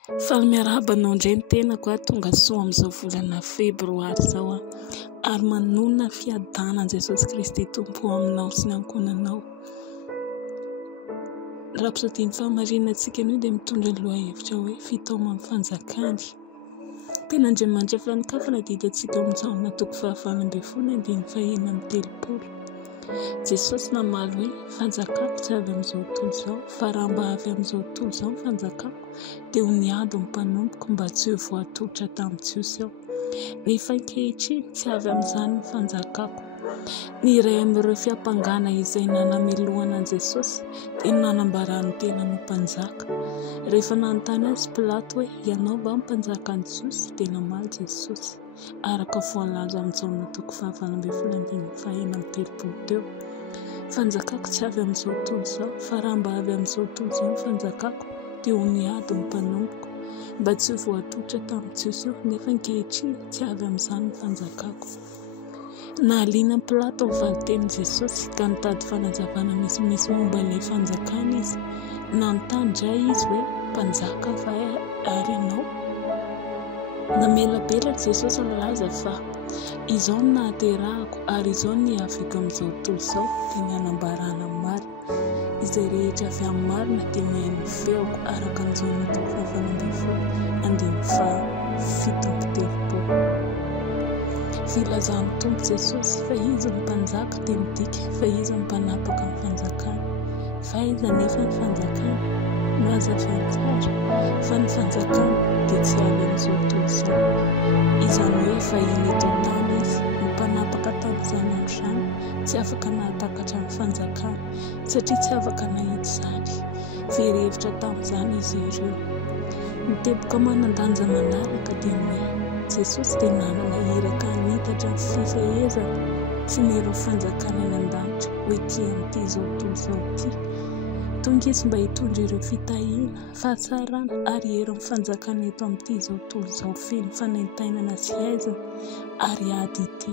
Faly miarahaba anao indray ny tenako tonga soa amin'izao volana febroary zao ary manona fiadanan'i Jesosy Kristy Tompo aminao sy ny ankonanao. Raha-mpisaodian'ny fahamarinantsika anio dia mitondra lohahevitra hoe fitaoma amin'ny fanjakany. Tena Andriamanitra fianikafana dia hitantsika amin'izao toko 5:1-3. Jesosy namaly hoe fanjakako tsy avy amin'izao tontolo izao, fa raha mba avy amin'izao tontolo izao fanjakako dia ho niady ny mpanomboka mba tsy ho voatolotra tamin'ny Jiosy aho. Nefa ankehitriny tsy avy amin'izany ny fanjakako. Ny iray amin'ireo fiampangana izay nanamelohana an'i Jesosy dia nanambarany tena no mpanjaka. Rehefa nanontany azy Pilato hoe ianao mba mpanjaka an'i Jiosy dia namaly Jesosy araka voalaza amin'izao toko 5:1-3 teo. Fanjakako tsy avy amin'izao tontolo izao, fa raha mba avy amin'izao tontolo izao fanjakako dia ho niady ny mpanomboka mba tsy ho voatolotra tamin'ny Jiosy aho. Nefa ankehitriny tsy avy amin'izany ny fanjakako. Nahaliana Pilato ny valitenin'i Jesosy ka nitady fanazavana misimisy momba ilay fanjakana izy. Nanontany indray izy hoe mpanjaka va ary ianao? Namelabelatra Jesosy nilaza fa izao no nahaterahako ary izao no niaviko amin'izao tontolo izao dia ny hanambarana maro. Izay rehetra avy amin'ny marina dia mahay ny feoko araka an'izao toko 5:7. Filazan'ny Tompo Jesosy fa izy ny mpanjaka dia midika fa izy ny mpanapaka ny fanjakana. Fa iza nefa ny fanjakana malaza tsara fa ny fanjakana dia tsy avy amin'izao tontolo izao. Izany hoe vahiny eto an-tany izy ny mpanapaka tamin'izany andro izany tsy afaka nahatakatra ny fanjakana satria tsy afaka nahita izany. Very hevitra tamin'izany izy ireo. Miteboka manan-danja manaraka dia ny Jesosy dia nanana iraka nitatra ny fifehezana sy ny ireo fanjakana any an-danitra hoe ity amin'ity izao tontolo izao ity. Tonga izy mba hitondra ireo fitahiana, fahatsarana ary hery fanjakana eto amin'ity izao tontolo izao feno fanaintainana sy aizana ary ady ity.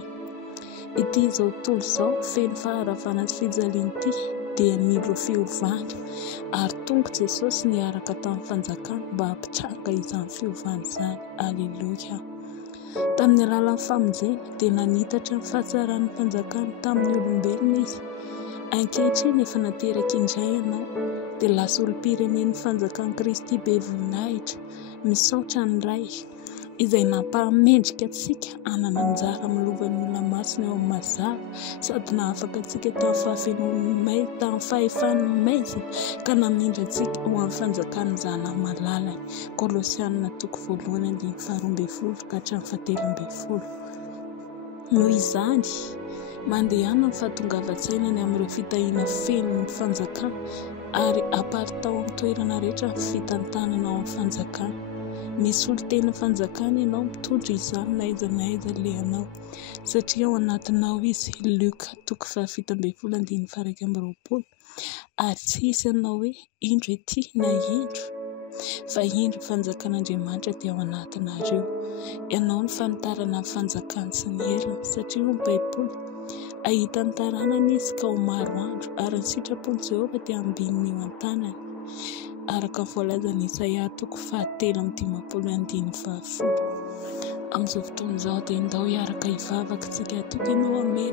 Ity izao tontolo izao feno faharavana sy fijaliana ity dia milo fiovana ary tonga Jesosy niaraka tamin'ny fanjakana mba hampitranga izany fiovana izany. Aleluia. Tamin'ny alalan'ny famonjena dia nanitatra ny fahatsaran'ny fanjakana tamin'ny olombelona izy. Ankehitriny efa nateraka indray ianao dia lasa olom-pirenen'ny fanjakan'i Kristy be voninahitra misaotra ny ray izay nampahamendrika antsika hanana anjara milovan'ny olona masina eo amin'ny mazava sady nahafaka antsika tamin'ny fahefan'ny maizina ka namindra antsika ho amin'ny fanjakana zana malalany. Kolosianina toko 1:12-13. Noho izany mandehana ny fahatongavan-tsainany amin'ireo fitahiana feno ny fanjakana ary aparitao amin'ny toerana rehetra fitantanana ao amin'ny fanjakana. Misy olo-tena fanjakana ianao mitondra izany na aiza lehanao satria ao anatinao izy. Luka toko 17:1-20. Ary tsy hisy ianao hoe indro ety na indro fa indro fanjakan'Andriamanitra dia ao anatinareo. Ianao ny fanitarana ny fanjakana sy ny heriny satria ao amin'ny Baiboly ahitany taranany izy ka ho maro andro ary ny sitrapony Jehovah dia ambininy eo an-tanany araka voalazan'i Isaia toko 7:15-20. Amin'izao fotoana izao dia ndao hiaraka hivavaka tsika toka ianao amena.